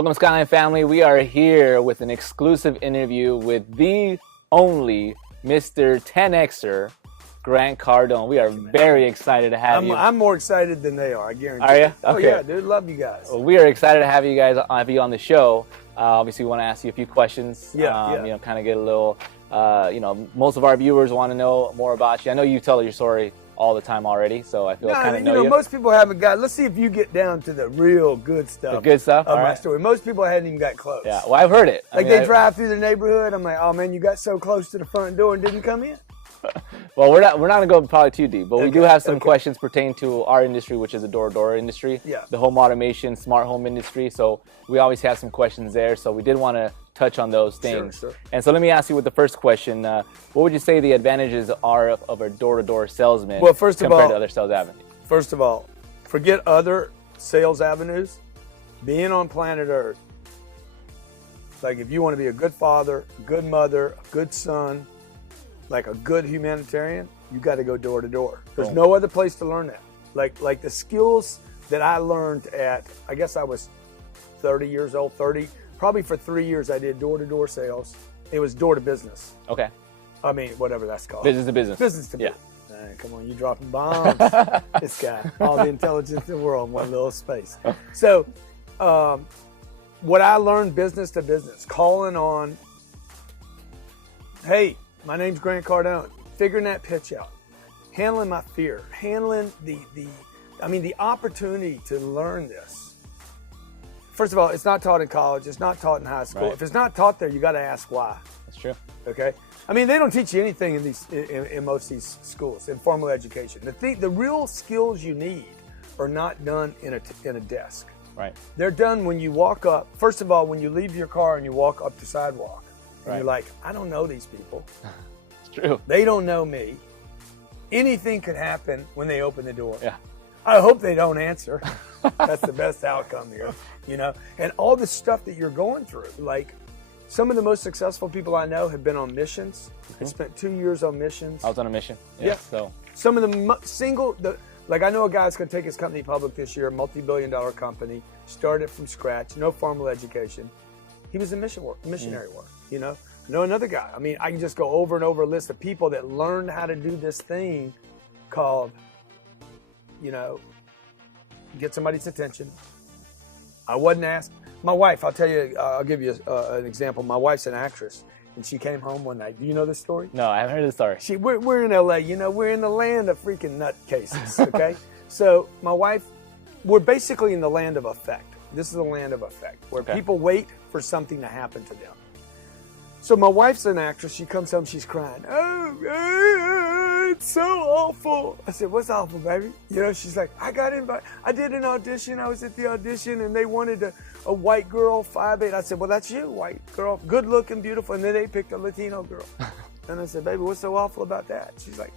Welcome, Skyline family. We are here with an exclusive interview with the only Mr. 10Xer, Grant Cardone. We are very excited to have you. I'm more excited than they are, I guarantee. Are you? Okay. Oh yeah, dude, love you guys. Well, we are excited to have you guys on the show. Obviously, we want to ask you a few questions. Yeah. You know, kind of get a little. Most of our viewers want to know more about you. I know you tell your story all the time already, so I feel kind of know you. Most people haven't got. Let's see if you get down to the real good stuff. The good stuff of all my right. story. Most people hadn't even got close. Yeah, well, I've heard it. Like they drive through the neighborhood. I'm like, oh man, you got so close to the front door and didn't come in. Well, we're not gonna go probably too deep, but we do have some questions pertaining to our industry, which is the door-to-door industry, the home automation, smart home industry. So we always have some questions there. So we did want to touch on those things. Sure. And so let me ask you with the first question: what would you say the advantages are of a door-to-door salesman compared to other sales avenues? First of all, forget other sales avenues. Being on planet Earth, like if you want to be a good father, a good mother, a good son, like a good humanitarian, you got to go door to door. There's no other place to learn that. Like the skills that I learned at, I guess I was 30 years old, probably for 3 years I did door to door sales. It was door to business. Okay. I mean, whatever that's called. Business to business. Business to business. Man, come on, you dropping bombs. This guy, all the intelligence in the world in one little space. So, what I learned business to business, calling on, hey, my name's Grant Cardone. Figuring that pitch out, handling my fear, handling the opportunity to learn this. First of all, it's not taught in college. It's not taught in high school. Right. If it's not taught there, you got to ask why. That's true. Okay. I mean, they don't teach you anything in most of these schools in formal education. The real skills you need are not done in a desk. Right. They're done when you walk up. First of all, when you leave your car and you walk up the sidewalk. And you're like, I don't know these people. It's true. They don't know me. Anything could happen when they open the door. Yeah. I hope they don't answer. That's the best outcome here, you know? And all the stuff that you're going through, like some of the most successful people I know have been on missions. I spent 2 years on missions. I was on a mission. Yeah. So some of the like I know a guy's going to take his company public this year, a multi-billion-dollar company, started from scratch, no formal education. He was a missionary work. You know another guy. I mean, I can just go over and over a list of people that learned how to do this thing called, get somebody's attention. I wasn't asked. My wife, I'll tell you, I'll give you an example. My wife's an actress, and she came home one night. Do you know this story? No, I haven't heard the story. We're in LA, we're in the land of freaking nutcases, okay? So my wife, we're basically in the land of effect. This is the land of effect, where people wait for something to happen to them. So my wife's an actress. She comes home, she's crying. Oh, it's so awful. I said, what's awful, baby? She's like, I got invited. I did an audition. I was at the audition, and they wanted a white girl, 5'8". I said, well, that's you, white girl, good looking, beautiful. And then they picked a Latino girl. And I said, baby, what's so awful about that? She's like,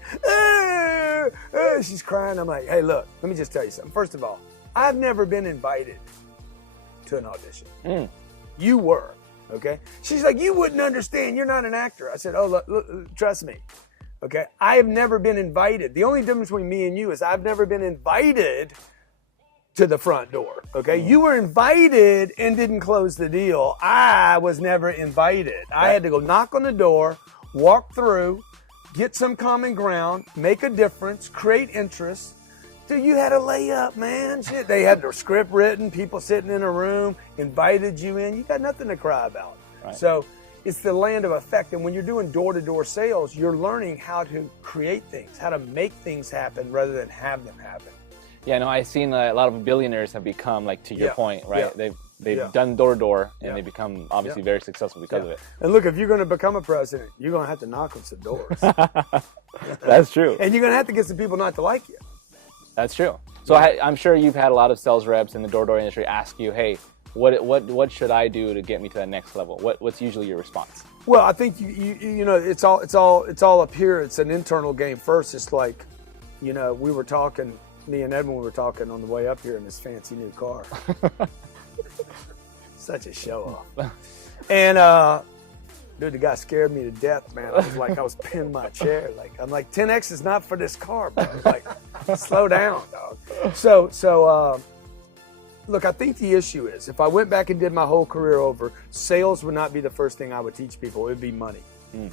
she's crying. I'm like, hey, look, let me just tell you something. First of all, I've never been invited to an audition. You were, okay? She's like, you wouldn't understand. You're not an actor. I said, oh, look, trust me, okay? I have never been invited. The only difference between me and you is I've never been invited to the front door, okay? You were invited and didn't close the deal. I was never invited. I had to go knock on the door, walk through, get some common ground, make a difference, create interest. Dude, you had a layup, man. Shit, they had their script written, people sitting in a room, invited you in. You got nothing to cry about. Right. So it's the land of effect. And when you're doing door-to-door sales, you're learning how to create things, how to make things happen rather than have them happen. Yeah, no, I've seen a lot of billionaires have become, like, to your point, right? Yeah. They've done door-to-door, and they become obviously very successful because of it. And look, if you're going to become a president, you're going to have to knock on some doors. That's true. And you're going to have to get some people not to like you. That's true. So I'm sure you've had a lot of sales reps in the door-to-door industry ask you, hey, what should I do to get me to that next level? What's usually your response? Well, I think it's all up here. It's an internal game first. It's like, we were talking, me and Edwin were talking on the way up here in this fancy new car. Such a show off. And dude, the guy scared me to death, man. I was pinning my chair. I'm like, 10X is not for this car, bro. Like, slow down, dog. So look, I think the issue is if I went back and did my whole career over, sales would not be the first thing I would teach people. It would be money.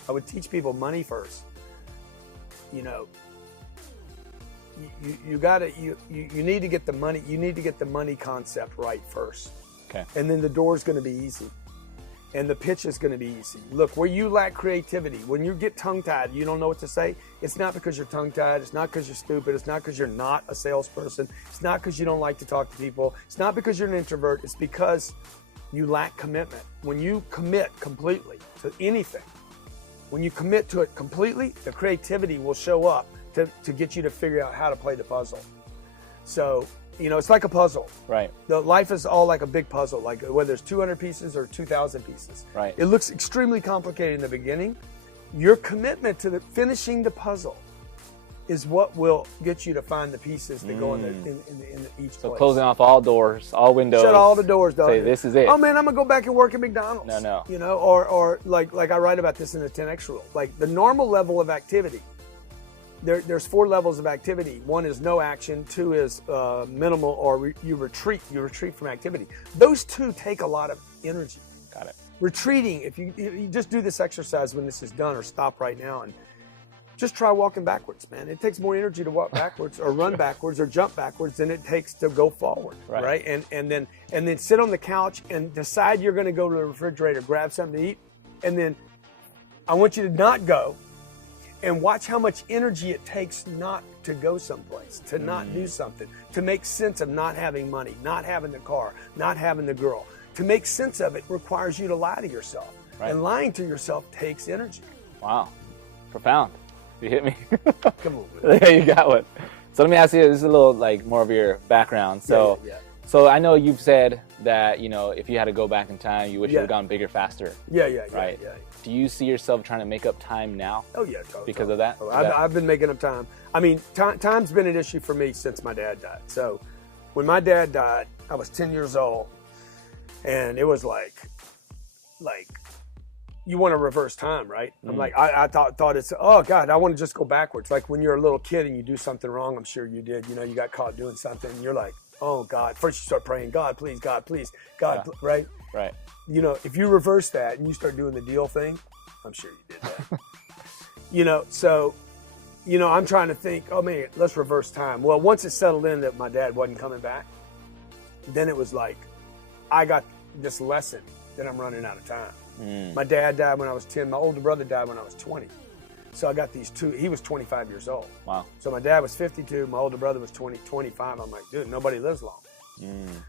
I would teach people money first. You know, you need to get the money. You need to get the money concept right first. Okay. And then the door's going to be easy. And the pitch is going to be easy. Look, where you lack creativity, when you get tongue-tied, you don't know what to say, it's not because you're tongue-tied. It's not because you're stupid. It's not because you're not a salesperson. It's not because you don't like to talk to people. It's not because you're an introvert. It's because you lack commitment. When you commit completely to anything, when you commit to it completely, the creativity will show up to get you to figure out how to play the puzzle. So, you know, it's like a puzzle. Right. The life is all like a big puzzle, like whether it's 200 pieces or 2,000 pieces. Right. It looks extremely complicated in the beginning. Your commitment to finishing the puzzle is what will get you to find the pieces that go in each place. So closing off all doors, all windows. Shut all the doors, dog. Say, this is it. Oh man, I'm gonna go back and work at McDonald's. No. You know, or like I write about this in the 10X rule. Like the normal level of activity. There's 4 levels of activity. 1 is no action. 2 is minimal, or you retreat. You retreat from activity. Those 2 take a lot of energy. Got it. Retreating, if you just do this exercise when this is done, or stop right now and just try walking backwards, man. It takes more energy to walk backwards or run backwards or jump backwards than it takes to go forward, right? And then sit on the couch and decide you're going to go to the refrigerator, grab something to eat, and then I want you to not go. And watch how much energy it takes not to go someplace, to not do something, to make sense of not having money, not having the car, not having the girl. To make sense of it requires you to lie to yourself. Right. And lying to yourself takes energy. Wow. Profound. You hit me. Come on, man. Yeah, you got one. So let me ask you, this is a little like more of your background. So, So I know you've said that, you know, if you had to go back in time, you wish you would have gone bigger, faster. Right? Yeah. Do you see yourself trying to make up time now? Oh, yeah. Totally. Because of that? I've been making up time. I mean, time's been an issue for me since my dad died. So when my dad died, I was 10 years old. And it was like you want to reverse time, right? I'm like, I thought it's, oh God, I want to just go backwards. Like when you're a little kid and you do something wrong, I'm sure you did, you know, you got caught doing something and you're like, oh God, first you start praying, God, please, God, right? Right. You know, if you reverse that and you start doing the deal thing, I'm sure you did that. You know, so, you know, I'm trying to think, oh man, let's reverse time. Well, once it settled in that my dad wasn't coming back, then it was like, I got this lesson that I'm running out of time. My dad died when I was 10. My older brother died when I was 20. So I got these 2. He was 25 years old. Wow. So my dad was 52. My older brother was 25. I'm like, dude, nobody lives long.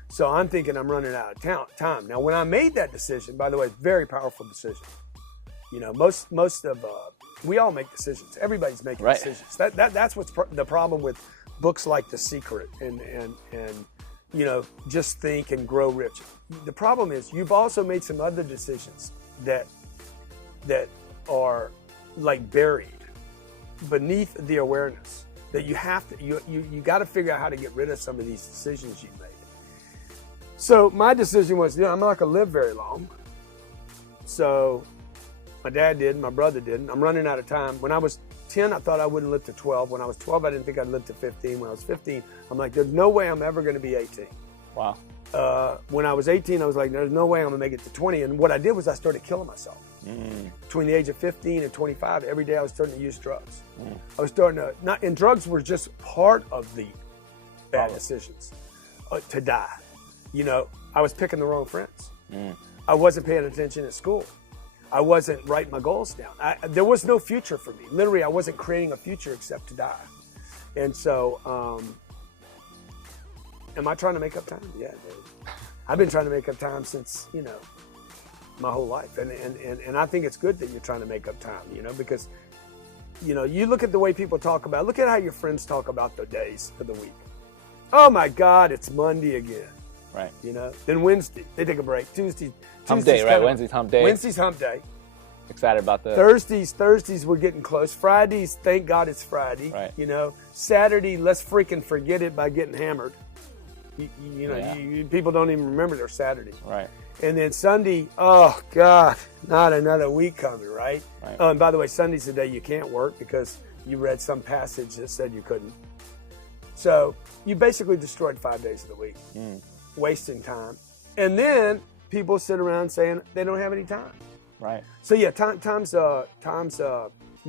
So I'm thinking I'm running out of time. Now, when I made that decision, by the way, very powerful decision. You know, most of we all make decisions. Everybody's making decisions. That's what's the problem with books like The Secret and you know, Just Think and Grow Rich. The problem is you've also made some other decisions that are like buried beneath the awareness that you have to, you got to figure out how to get rid of some of these decisions you've made. So my decision was, you know, I'm not going to live very long. So my dad did, my brother didn't. I'm running out of time. When I was 10, I thought I wouldn't live to 12. When I was 12, I didn't think I'd live to 15. When I was 15, I'm like, there's no way I'm ever going to be 18. Wow. When I was 18, I was like, there's no way I'm going to make it to 20. And what I did was I started killing myself. Between the age of 15 and 25, every day I was starting to use drugs. I was starting to, and drugs were just part of the bad decisions to die. You know, I was picking the wrong friends. I wasn't paying attention at school. I wasn't writing my goals down. There was no future for me. Literally, I wasn't creating a future except to die. And so, am I trying to make up time? Yeah, dude. I've been trying to make up time since, you know, my whole life. And I think it's good that you're trying to make up time, you know, because, you know, you look at the way people talk about, look at how your friends talk about the days of the week. Oh my God, it's Monday again. Right. You know, then Wednesday, they take a break. Tuesday's hump day, right? Wednesday's hump day. Wednesday's hump day. Excited about the Thursdays we're getting close. Fridays, thank God it's Friday. Right. You know, Saturday, let's freaking forget it by getting hammered. You know, people don't even remember their Saturday. Right. And then Sunday, oh God, not another week coming, right? Oh, and by the way, Sunday's the day you can't work because you read some passage that said you couldn't. So you basically destroyed 5 days of the week. wasting time. And then people sit around saying they don't have any time. Right. So yeah, time's the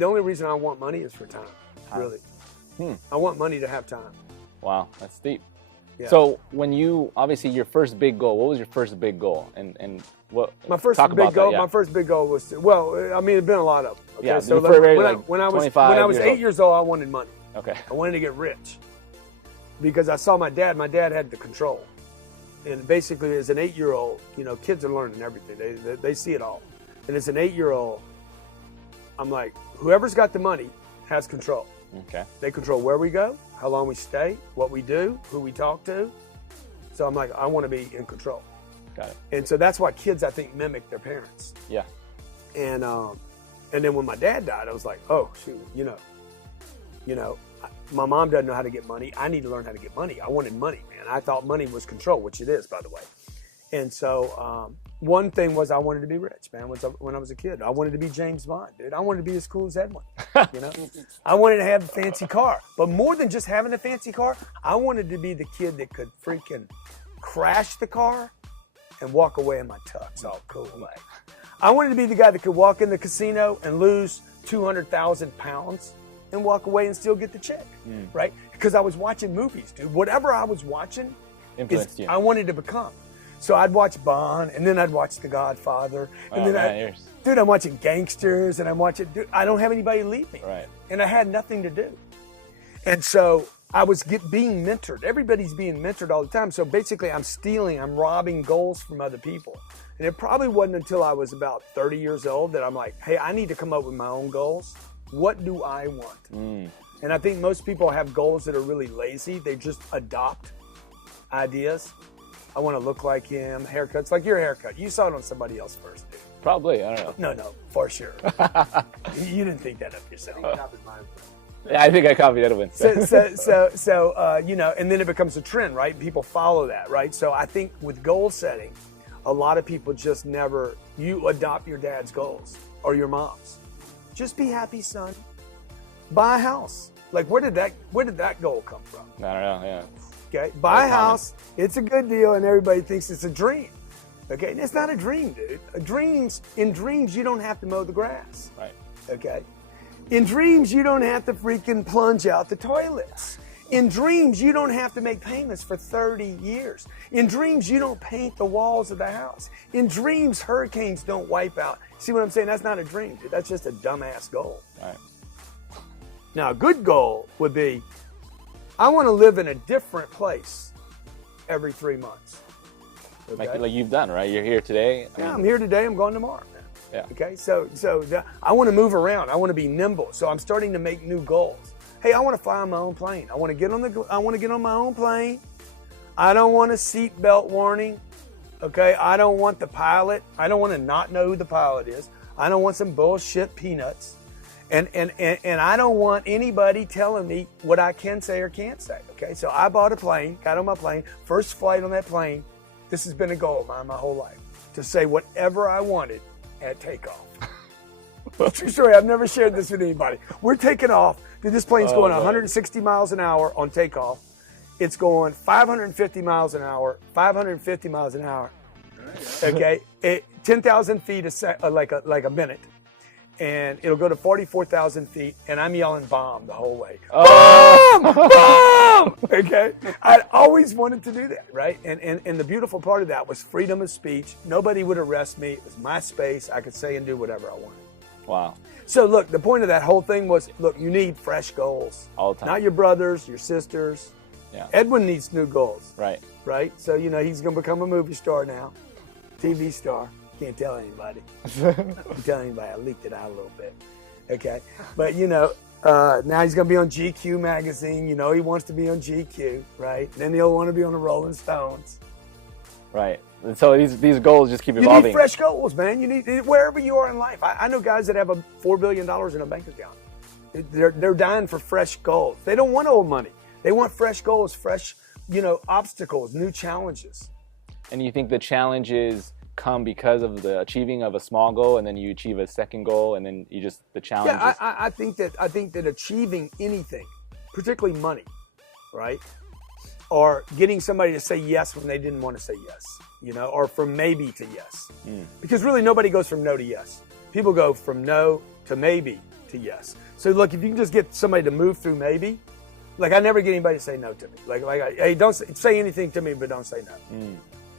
only reason I want money is for time. Really. I want money to have time. Wow, that's deep. Yeah. So when you, obviously your first big goal, what was your first big goal? And what, my first big goal, my first big goal was, there's been a lot of them. Okay? Yeah, so when I was 8 years old, I wanted money. Okay. I wanted to get rich because I saw my dad had the control. And basically as an 8-year-old, kids are learning everything. They see it all. And as an 8-year-old, I'm like, whoever's got the money has control. Okay. They control where we go, how long we stay, what we do, who we talk to. So I'm like, I want to be in control. Got it. And so that's why kids, I think, mimic their parents. Yeah. And then when my dad died, I was like, oh shoot, my mom doesn't know how to get money. I need to learn how to get money. I wanted money, man. I thought money was control, which it is, by the way. And so one thing was I wanted to be rich, man. When I was a kid, I wanted to be James Bond, dude. I wanted to be as cool as Edwin. I wanted to have a fancy car, but more than just having a fancy car, I wanted to be the kid that could freaking crash the car and walk away in my tux, all cool. Like, I wanted to be the guy that could walk in the casino and lose 200,000 pounds and walk away and still get the check, right? Because I was watching movies, dude. Whatever I was watching, influenced you. I wanted to become. So I'd watch Bond, and then I'd watch The Godfather, and then I'm watching Gangsters, and I'm watching. Dude, I don't have anybody to lead me, right? And I had nothing to do, and so I was being mentored. Everybody's being mentored all the time. So basically, I'm robbing goals from other people. And it probably wasn't until I was about 30 years old that I'm like, hey, I need to come up with my own goals. What do I want? And I think most people have goals that are really lazy. They just adopt ideas. I want to look like him. Haircuts, like your haircut. You saw it on somebody else first, dude. Probably, I don't know. No, for sure. You didn't think that up yourself. Yeah, I think I copied Edwin. So, and then it becomes a trend, right? People follow that, right? So I think with goal setting, a lot of people just you adopt your dad's goals or your mom's. Just be happy, son. Buy a house. Like, where did that goal come from? I don't know, yeah. Okay, buy a house. It's a good deal, and everybody thinks it's a dream. Okay, and it's not a dream, dude. In dreams, you don't have to mow the grass. Right. Okay. In dreams, you don't have to freaking plunge out the toilets. In dreams, you don't have to make payments for 30 years. In dreams, you don't paint the walls of the house. In dreams, hurricanes don't wipe out. See what I'm saying? That's not a dream, dude. That's just a dumbass goal. Right. Now, a good goal would be, I want to live in a different place every 3 months. Okay? Like you've done, right? You're here today. I'm here today. I'm going tomorrow. Yeah. Okay. So I want to move around. I want to be nimble. So I'm starting to make new goals. Hey, I want to fly on my own plane. I want to get on my own plane. I don't want a seatbelt warning. Okay. I don't want the pilot. I don't want to not know who the pilot is. I don't want some bullshit peanuts. And I don't want anybody telling me what I can say or can't say. Okay. So I bought a plane, got on my plane, first flight on that plane. This has been a goal of mine my whole life, to say whatever I wanted at takeoff. True story. I've never shared this with anybody. We're taking off. Dude, this plane's going 160 miles an hour on takeoff. It's going 550 miles an hour, 550 miles an hour. Okay. 10,000 feet like a minute. And it'll go to 44,000 feet, and I'm yelling bomb the whole way. Bomb! Bomb! Okay? I always wanted to do that, right? And the beautiful part of that was freedom of speech. Nobody would arrest me. It was my space. I could say and do whatever I wanted. Wow. So, look, the point of that whole thing was, look, you need fresh goals. All the time. Not your brothers, your sisters. Yeah. Edwin needs new goals. Right. Right? So, he's going to become a movie star now, TV star. Can't tell anybody. I'm telling anybody. I leaked it out a little bit. Okay. But, now he's going to be on GQ magazine. He wants to be on GQ, right? Then he'll want to be on the Rolling Stones. Right. And so these goals just keep evolving. You need fresh goals, man. You need, wherever you are in life. I know guys that have $4 billion in a bank account. They're dying for fresh goals. They don't want old money. They want fresh goals, fresh, obstacles, new challenges. And you think the challenges come because of the achieving of a small goal, and then you achieve a second goal, and then the challenge. Yeah, I think that achieving anything, particularly money, right? or getting somebody to say yes when they didn't want to say yes, you know, or from maybe to yes. Because really nobody goes from no to yes. People go from no to maybe to yes. So look, if you can just get somebody to move through maybe, like I never get anybody to say no to me. Hey, don't say anything to me, but don't say no.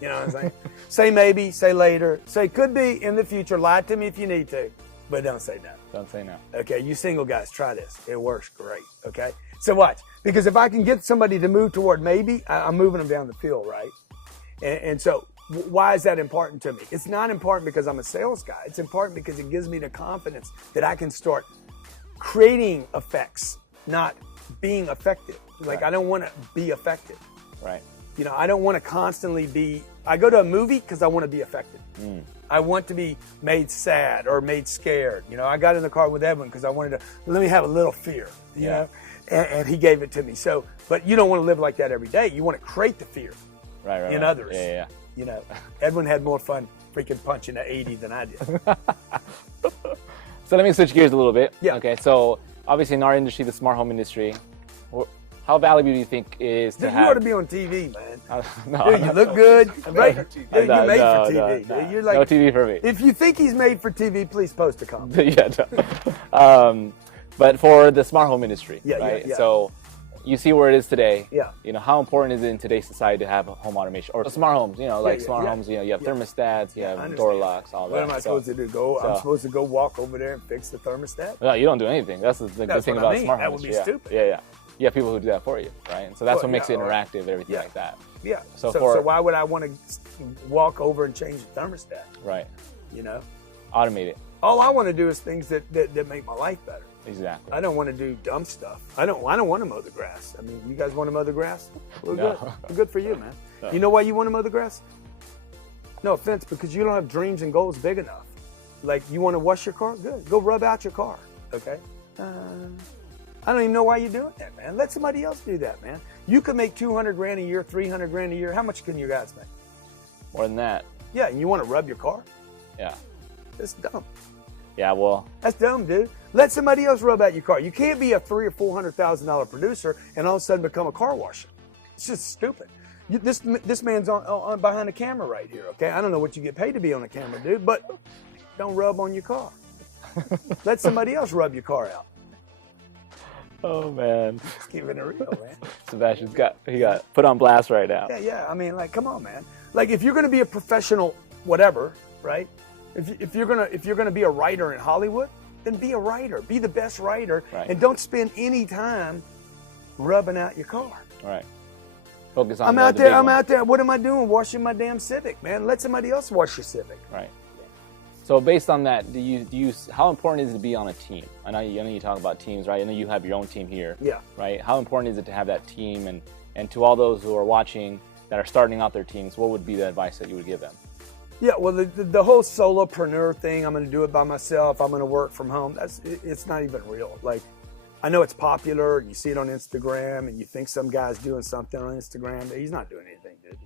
You know what I'm saying? Say maybe, say later, say could be in the future, lie to me if you need to, but don't say no. Don't say no. Okay, you single guys, try this. It works great, okay? So watch, because if I can get somebody to move toward maybe, I'm moving them down the field, right? And so why is that important to me? It's not important because I'm a sales guy. It's important because it gives me the confidence that I can start creating effects, not being effective. Like I don't want to be effective. Right. You know, I don't want to constantly be, I go to a movie because I want to be effective. I want to be made sad or made scared. You know, I got in the car with Edwin because I wanted to, let me have a little fear, you know, and he gave it to me. So, but you don't want to live like that every day. You want to create the fear in others. Yeah. You know, Edwin had more fun freaking punching an 80 than I did. So let me switch gears a little bit. Yeah. Okay, so obviously in our industry, the smart home industry, how valuable do you think is to have? You ought to be on TV, man. No, dude, you look good. Right? Dude, you're made for TV. No, you're like, no TV for me. If you think he's made for TV, please post a comment. But for the smart home industry, Yeah. So you see where it is today. Yeah. You know, how important is it in today's society to have home automation or smart homes? You know, like smart homes. You know, you have thermostats, you have door locks, all that. What am I supposed to do? I'm supposed to go walk over there and fix the thermostat? No, you don't do anything. That's the good thing about smart homes. That would be stupid. Yeah. You have people who do that for you, right? And so that's what makes it interactive, everything like that. Yeah. So why would I want to walk over and change the thermostat? Right. You know? Automate it. All I want to do is things that make my life better. Exactly. I don't want to do dumb stuff. I don't want to mow the grass. I mean, you guys want to mow the grass? Well, good. Good for you, man. No. You know why you want to mow the grass? No offense, because you don't have dreams and goals big enough. Like, you want to wash your car? Good. Go rub out your car, okay? I don't even know why you're doing that, man. Let somebody else do that, man. You could make 200 grand a year, 300 grand a year. How much can you guys make? More than that. Yeah, and you want to rub your car? Yeah. That's dumb. Yeah, well. That's dumb, dude. Let somebody else rub out your car. You can't be a $300,000 or $400,000 producer and all of a sudden become a car washer. It's just stupid. This man's on behind the camera right here, okay? I don't know what you get paid to be on the camera, dude, but don't rub on your car. Let somebody else rub your car out. Oh, man. Just keeping it real, man. Sebastian's got put on blast right now. Yeah. I mean, like, come on, man. Like, if you're going to be a professional whatever, right? If you're gonna be a writer in Hollywood, then be a writer. Be the best writer, and don't spend any time rubbing out your car. Right. Focus on. I'm out there. What am I doing? Washing my damn Civic, man. Let somebody else wash your Civic. Right. So based on that, how important is it to be on a team? I know you talk about teams, right? I know you have your own team here. Yeah. Right. How important is it to have that team? And to all those who are watching that are starting out their teams, what would be the advice that you would give them? Yeah, well, the whole solopreneur thing, I'm going to do it by myself, I'm going to work from home, it's not even real. Like, I know it's popular, you see it on Instagram, and you think some guy's doing something on Instagram, but he's not doing anything, dude.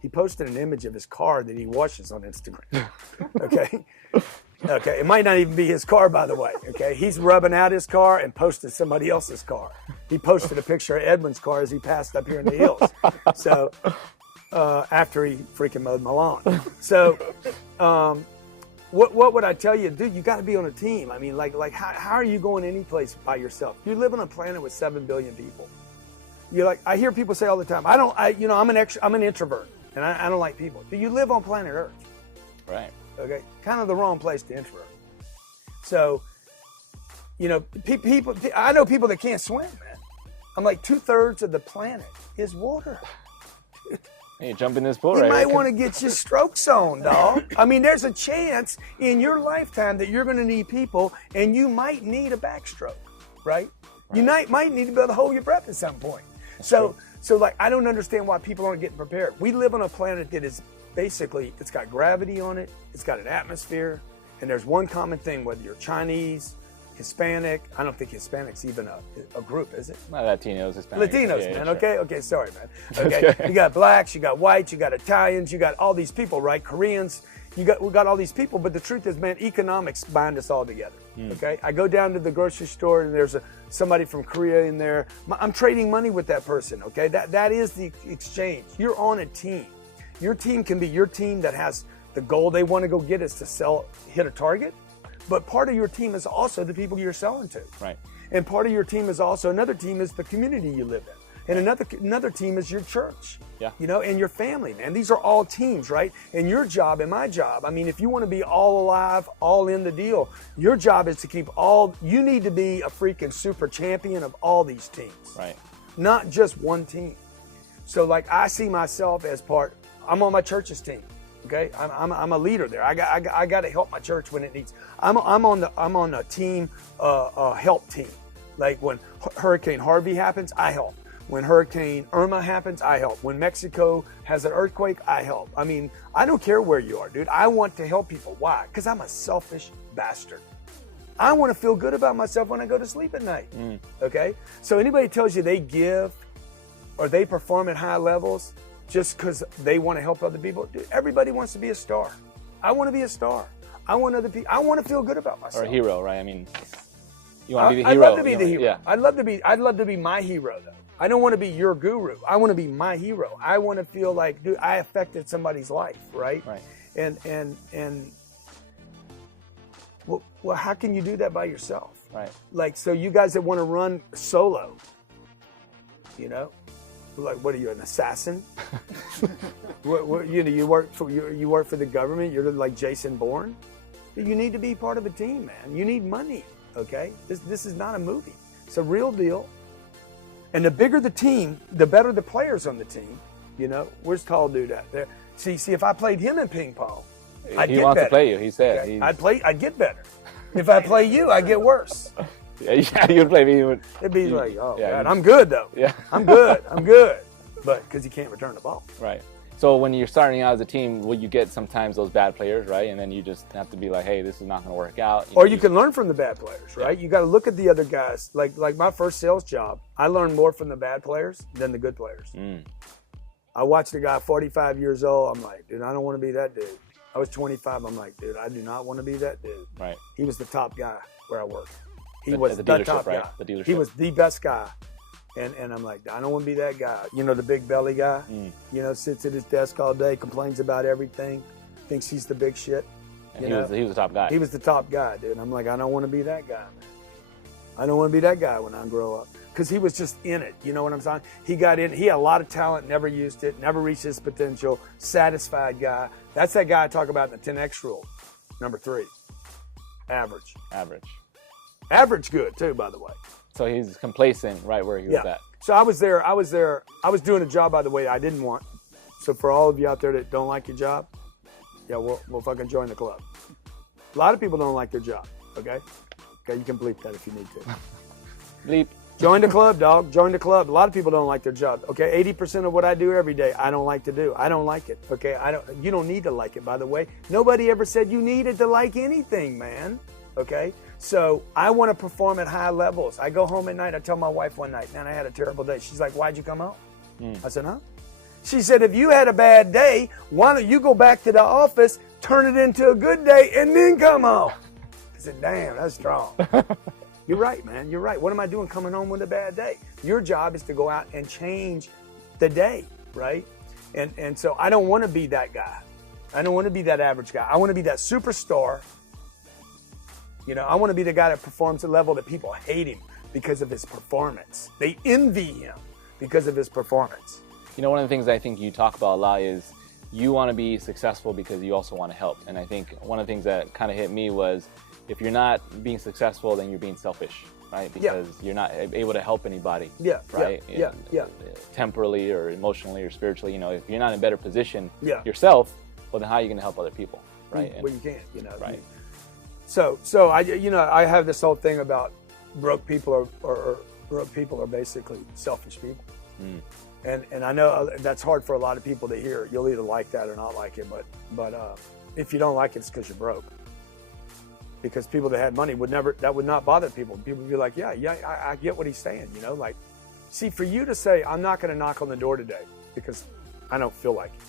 He posted an image of his car that he washes on Instagram, okay? Okay, it might not even be his car, by the way, okay? He's rubbing out his car and posted somebody else's car. He posted a picture of Edwin's car as he passed up here in the hills. So... after he freaking mowed my lawn. So, what would I tell you? Dude, you got to be on a team. I mean, like how are you going any place by yourself? You live on a planet with 7 billion people. You're like, I hear people say all the time, I'm an introvert, and I don't like people. Do you live on planet Earth? Right. Okay. Kind of the wrong place to introvert. So, people, I know people that can't swim, man. I'm like, 2/3 of the planet is water. Hey, jump in this pool, right? You right? might want to get your strokes on, dog. I mean, there's a chance in your lifetime that you're going to need people, and you might need a backstroke, right? You might need to be able to hold your breath at some point. So like, I don't understand why people aren't getting prepared. We live on a planet that is basically, it's got gravity on it, it's got an atmosphere, and there's one common thing, whether you're Chinese, Hispanic. I don't think Hispanic's even a group, is it? Latinos, Hispanics. Latinos, yeah, man. Sure. Okay, sorry, man. Okay, you got blacks, you got whites, you got Italians, you got all these people, right? Koreans. we got all these people, but the truth is, man, economics bind us all together. Okay, I go down to the grocery store and there's somebody from Korea in there. I'm trading money with that person. Okay, that is the exchange. You're on a team. Your team can be your team that has the goal they want to go get is to hit a target, but part of your team is also the people you're selling to. Right. And part of your team is also another team is the community you live in. And another team is your church, and your family, man. These are all teams, right? And your job and my job, I mean, if you want to be all alive, all in the deal, your job is to keep you need to be a freaking super champion of all these teams. Right. Not just one team. So like I see myself as I'm on my church's team. Okay, I'm a leader there. I got to help my church when it needs. I'm on a team, help team. Like when Hurricane Harvey happens, I help. When Hurricane Irma happens, I help. When Mexico has an earthquake, I help. I mean, I don't care where you are, dude. I want to help people. Why? Because I'm a selfish bastard. I want to feel good about myself when I go to sleep at night. Okay? So anybody tells you they give or they perform at high levels just because they want to help other people, dude, everybody wants to be a star. I want to be a star. I want to feel good about myself. Or a hero, right? I mean, you want to be the I'd hero. love to be the hero. Yeah. I'd love to be my hero, though. I don't want to be your guru. I want to be my hero. I want to feel like, dude, I affected somebody's life, right? Right. And well, how can you do that by yourself? Right. Like, so you guys that want to run solo, like, what are you, an assassin? You work for the government. You're like Jason Bourne. You need to be part of a team, man. You need money. Okay. This is not a movie. It's a real deal. And the bigger the team, the better the players on the team. Where's tall dude at there? See, if I played him in ping pong, I'd get better. He wants to play you. He said. Okay? I'd get better. If I play you, I'd get worse. Yeah, you'd play me. It'd be like, oh, yeah, God, I'm good though. Yeah, I'm good. But because you can't return the ball. Right. So when you're starting out as a team, will you get sometimes those bad players, right? And then you just have to be like, hey, this is not going to work out. Or you can learn from the bad players, right? Yeah. You got to look at the other guys. Like my first sales job, I learned more from the bad players than the good players. I watched a guy 45 years old. I'm like, dude, I don't want to be that dude. I was 25. I'm like, dude, I do not want to be that dude. Right. He was the top guy where I worked. He was was the top right? guy. The dealership. He was the best guy. And I'm like, I don't want to be that guy. The big belly guy, sits at his desk all day, complains about everything, thinks he's the big shit. And he was the top guy. He was the top guy, dude. And I'm like, I don't want to be that guy, man. I don't want to be that guy when I grow up. Because he was just in it. You know what I'm saying? He got in. He had a lot of talent, never used it, never reached his potential, satisfied guy. That's that guy I talk about in the 10X rule. Number 3, average. Average good, too, by the way. So he's complacent right where he was at. So I was there. I was doing a job, by the way, I didn't want. So for all of you out there that don't like your job, we'll fucking join the club. A lot of people don't like their job, okay? Okay, you can bleep that if you need to. Bleep. Join the club, dog. Join the club. A lot of people don't like their job. Okay, 80% of what I do every day, I don't like to do. I don't like it. Okay, you don't need to like it, by the way. Nobody ever said you needed to like anything, man. Okay? So I want to perform at high levels. I go home at night. I tell my wife one night, man, I had a terrible day. She's like, why'd you come home? I said, huh? She said, if you had a bad day, why don't you go back to the office, turn it into a good day, and then come home? I said, damn, that's strong. You're right, man. You're right. What am I doing coming home with a bad day? Your job is to go out and change the day, right? And so I don't want to be that guy. I don't want to be that average guy. I want to be that superstar. I want to be the guy that performs at a level that people hate him because of his performance. They envy him because of his performance. One of the things I think you talk about a lot is you want to be successful because you also want to help. And I think one of the things that kind of hit me was if you're not being successful, then you're being selfish, right? Because you're not able to help anybody, right? Yeah. Temporally or emotionally or spiritually, if you're not in a better position yourself, well, then how are you going to help other people, right? Well, you can't, Right. So I have this whole thing about broke people are basically selfish people. And I know that's hard for a lot of people to hear. You'll either like that or not like it, but if you don't like it, it's because you're broke. Because people that had money would not bother people. People would be like, yeah, I get what he's saying, like, see, for you to say, I'm not going to knock on the door today because I don't feel like it,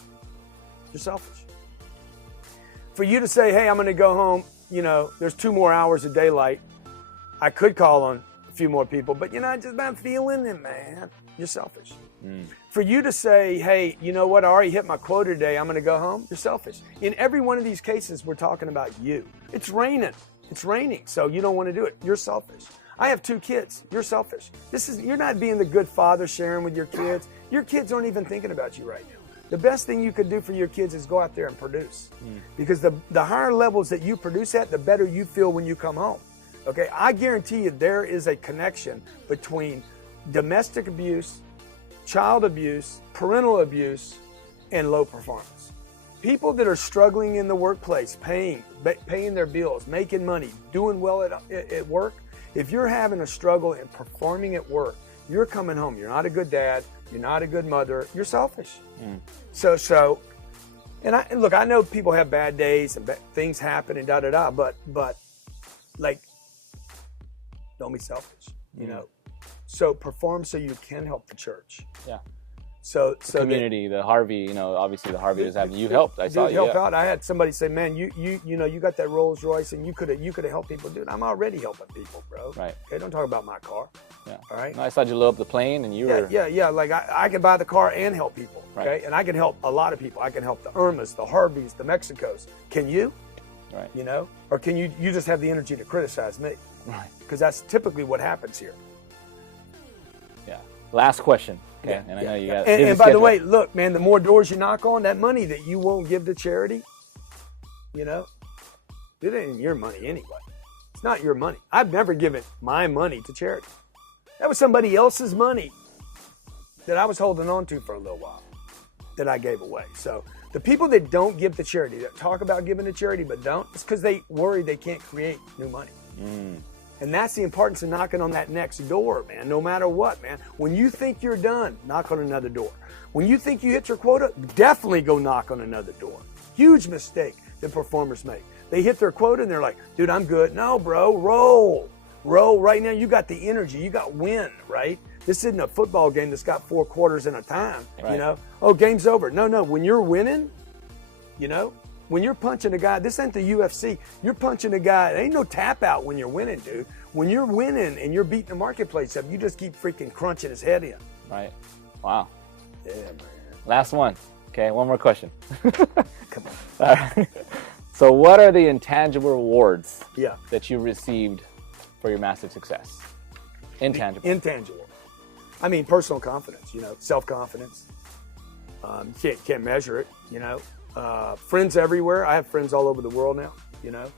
you're selfish. For you to say, hey, I'm going to go home, there's 2 more hours of daylight. I could call on a few more people, but I'm just not feeling it, man. You're selfish. For you to say, hey, you know what? I already hit my quota today. I'm going to go home. You're selfish. In every one of these cases, we're talking about you. It's raining. It's raining. So you don't want to do it. You're selfish. I have 2 kids. You're selfish. You're not being the good father sharing with your kids. Your kids aren't even thinking about you right now. The best thing you could do for your kids is go out there and produce. Because the higher levels that you produce at, the better you feel when you come home. Okay? I guarantee you there is a connection between domestic abuse, child abuse, parental abuse, and low performance. People that are struggling in the workplace, paying their bills, making money, doing well at work, if you're having a struggle in performing at work, you're coming home. You're not a good dad. You're not a good mother. You're selfish. Look, I know people have bad days and things happen and da-da-da, but like, don't be selfish, So perform so you can help the church. Yeah. So the community, the Harvey, obviously the Harvey is having you helped. I saw you help out. I had somebody say, "Man, you got that Rolls Royce, and you could have helped people." Dude, I'm already helping people, bro. Right. Okay, don't talk about my car. Yeah. All right. No, I saw you load up the plane, and you were. Yeah. Like I can buy the car and help people. Okay, right. And I can help a lot of people. I can help the Irmas, the Harveys, the Mexicos. Can you? Right. Or can you just have the energy to criticize me? Right. Because that's typically what happens here. Yeah. Last question. Okay. And I know you got. And by the way, look, man, the more doors you knock on, that money that you won't give to charity, it ain't your money anyway. It's not your money. I've never given my money to charity. That was somebody else's money that I was holding on to for a little while that I gave away. So the people that don't give to charity, that talk about giving to charity but don't, it's because they worry they can't create new money. And that's the importance of knocking on that next door, man, no matter what, man. When you think you're done, knock on another door. When you think you hit your quota, definitely go knock on another door. Huge mistake that performers make. They hit their quota and they're like, dude, I'm good. No, bro, roll. Roll right now. You got the energy. You got win, right? This isn't a football game that's got 4 quarters in a time, right. Oh, game's over. No. When you're winning, when you're punching a guy, this ain't the UFC. You're punching a guy. There ain't no tap out when you're winning, dude. When you're winning and you're beating the marketplace up, you just keep freaking crunching his head in. Right. Wow. Yeah, man. Last one. Okay, one more question. Come on. All right. So what are the intangible rewards that you received for your massive success? Intangible. I mean, personal confidence, self-confidence. Can't measure it, friends everywhere. I have friends all over the world now, I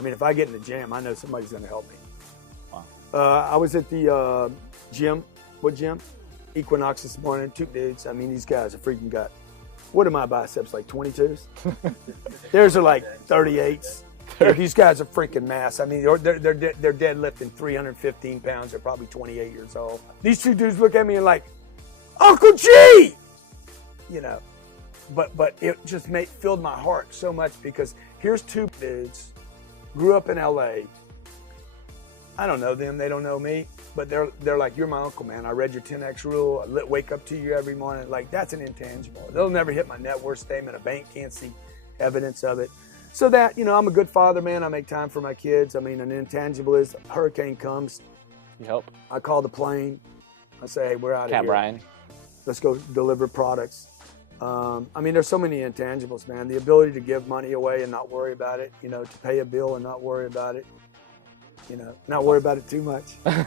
mean, if I get in the jam, I know somebody's going to help me. Wow. I was at the gym. What gym? Equinox this morning. 2 dudes. I mean, these guys are freaking got. What are my biceps, like 22s? Theirs are like 38s. These guys are freaking mass. I mean, they're deadlifting 315 pounds. They're probably 28 years old. These 2 dudes look at me and like, Uncle G! But it just filled my heart so much because here's 2 dudes, grew up in LA. I don't know them, they don't know me, but they're like, you're my uncle, man. I read your 10X rule. I wake up to you every morning. Like, that's an intangible. They'll never hit my net worth statement. A bank can't see evidence of it. So that, I'm a good father, man. I make time for my kids. I mean, an intangible is a hurricane comes. You help. I call the plane. I say, hey, we're out of here. Brian. Let's go deliver products. I mean, there's so many intangibles, man. The ability to give money away and not worry about it, to pay a bill and not worry about it, not worry about it too much. Worry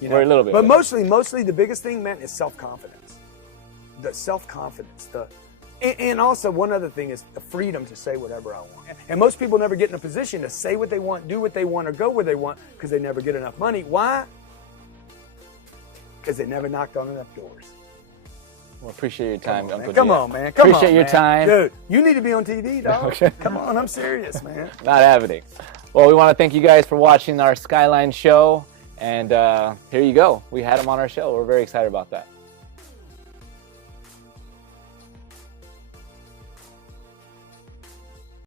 a little bit. But mostly the biggest thing, man, is self-confidence. The self-confidence. And also one other thing is the freedom to say whatever I want. And most people never get in a position to say what they want, do what they want, or go where they want because they never get enough money. Why? Because they never knocked on enough doors. Well, appreciate your time, Uncle G. Come on, man. Appreciate your time. Dude, you need to be on TV, dog. Okay. Come on, I'm serious, man. Not happening. Well, we want to thank you guys for watching our Skyline show. And here you go. We had him on our show. We're very excited about that.